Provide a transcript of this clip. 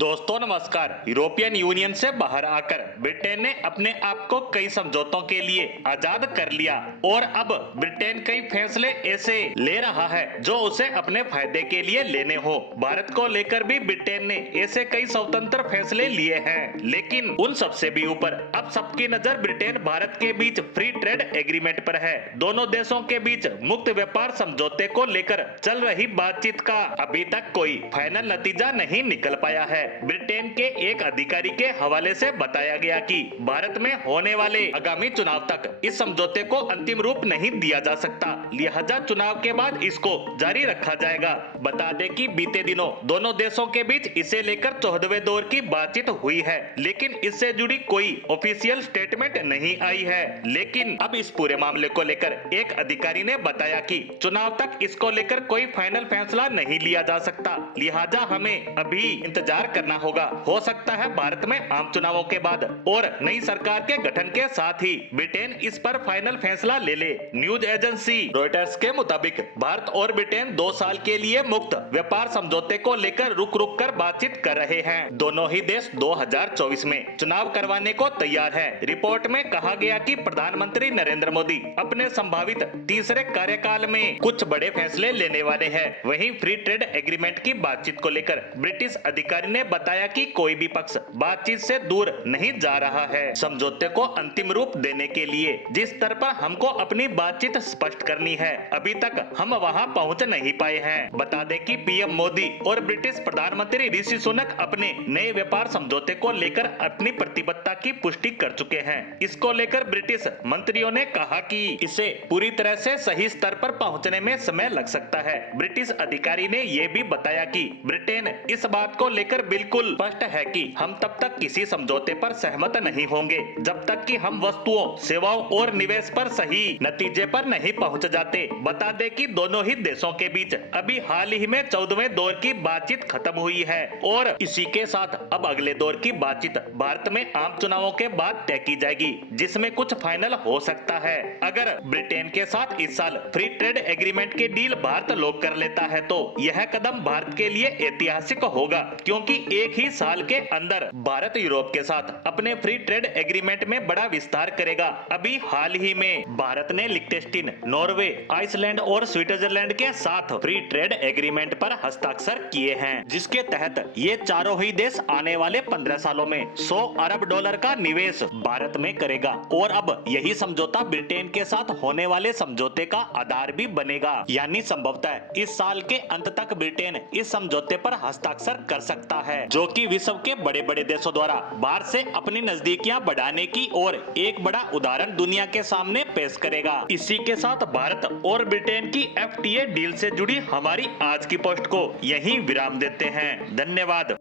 दोस्तों नमस्कार। European union से बाहर आकर ब्रिटेन ने अपने आप को कई समझौतों के लिए आजाद कर लिया और अब ब्रिटेन कई फैसले ऐसे ले रहा है जो उसे अपने फायदे के लिए लेने हो। भारत को लेकर भी ब्रिटेन ने ऐसे कई स्वतंत्र फैसले लिए हैं, लेकिन उन सबसे भी ऊपर अब सबकी नजर ब्रिटेन भारत के बीच फ्री ट्रेड एग्रीमेंट पर है। दोनों देशों के बीच मुक्त व्यापार समझौते को लेकर चल रही बातचीत का अभी तक कोई फाइनल नतीजा नहीं निकल पाया है। ब्रिटेन के एक अधिकारी के हवाले से बताया गया कि भारत में होने वाले आगामी चुनाव तक इस समझौते को अंतिम रूप नहीं दिया जा सकता, लिहाजा चुनाव के बाद इसको जारी रखा जाएगा। बता दें कि बीते दिनों दोनों देशों के बीच इसे लेकर 14वें दौर की बातचीत हुई है, लेकिन इससे जुड़ी कोई ऑफिशियल स्टेटमेंट नहीं आई है। लेकिन अब इस पूरे मामले को लेकर एक अधिकारी ने बताया कि चुनाव तक इसको लेकर कोई फाइनल फैसला नहीं लिया जा सकता, लिहाजा हमें अभी इंतजार करना होगा। हो सकता है भारत में आम चुनावों के बाद और नई सरकार के गठन के साथ ही ब्रिटेन इस पर फाइनल फैसला ले ले। न्यूज एजेंसी रॉयटर्स के मुताबिक भारत और ब्रिटेन 2 साल के लिए मुक्त व्यापार समझौते को लेकर रुक रुक कर बातचीत कर रहे हैं। दोनों ही देश 2024 में चुनाव करवाने को तैयार है। रिपोर्ट में कहा गया कि प्रधानमंत्री नरेंद्र मोदी अपने संभावित तीसरे कार्यकाल में कुछ बड़े फैसले लेने वाले हैं। वहीं फ्री ट्रेड एग्रीमेंट की बातचीत को लेकर ब्रिटिश अधिकारी ने बताया कि कोई भी पक्ष बातचीत से दूर नहीं जा रहा है। समझौते को अंतिम रूप देने के लिए जिस स्तर पर हमको अपनी बातचीत स्पष्ट करनी है, अभी तक हम वहां पहुंच नहीं पाए हैं। बता दें कि पीएम मोदी और ब्रिटिश प्रधानमंत्री ऋषि सुनक अपने नए व्यापार समझौते को लेकर अपनी प्रतिबद्धता की पुष्टि कर चुके हैं। इसको लेकर ब्रिटिश मंत्रियों ने कहा कि इसे पूरी तरह से सही स्तर पर पहुंचने में समय लग सकता है। ब्रिटिश अधिकारी ने यह भी बताया कि ब्रिटेन इस बात को लेकर बिल्कुल स्पष्ट है कि हम तब तक किसी समझौते पर सहमत नहीं होंगे जब तक कि हम वस्तुओं, सेवाओं और निवेश पर सही नतीजे पर नहीं पहुंच जाते। बता दें कि दोनों ही देशों के बीच अभी हाल ही में 14वें दौर की बातचीत खत्म हुई है और इसी के साथ अब अगले दौर की बातचीत भारत में आम चुनावों के बाद तय की जाएगी, जिसमें कुछ फाइनल हो सकता है। अगर ब्रिटेन के साथ इस साल फ्री ट्रेड एग्रीमेंट की डील भारत लॉक कर लेता है तो यह कदम भारत के लिए ऐतिहासिक होगा, क्योंकि एक ही साल के अंदर भारत यूरोप के साथ अपने फ्री ट्रेड एग्रीमेंट में बड़ा विस्तार करेगा। अभी हाल ही में भारत ने लिechtenstein, नॉर्वे, आइसलैंड और स्विट्जरलैंड के साथ फ्री ट्रेड एग्रीमेंट पर हस्ताक्षर किए हैं, जिसके तहत ये चारों ही देश आने वाले 15 सालों में 100 अरब डॉलर का निवेश भारत में करेगा और अब यही समझौता ब्रिटेन के साथ होने वाले समझौते का आधार भी बनेगा। यानी संभवतः इस साल के अंत तक ब्रिटेन इस समझौते पर हस्ताक्षर कर सकता है, जो कि विश्व के बड़े बड़े देशों द्वारा भारत से अपनी नजदीकियां बढ़ाने की और एक बड़ा उदाहरण दुनिया के सामने पेश करेगा। इसी के साथ भारत और ब्रिटेन की FTA डील से जुड़ी हमारी आज की पोस्ट को यहीं विराम देते हैं। धन्यवाद।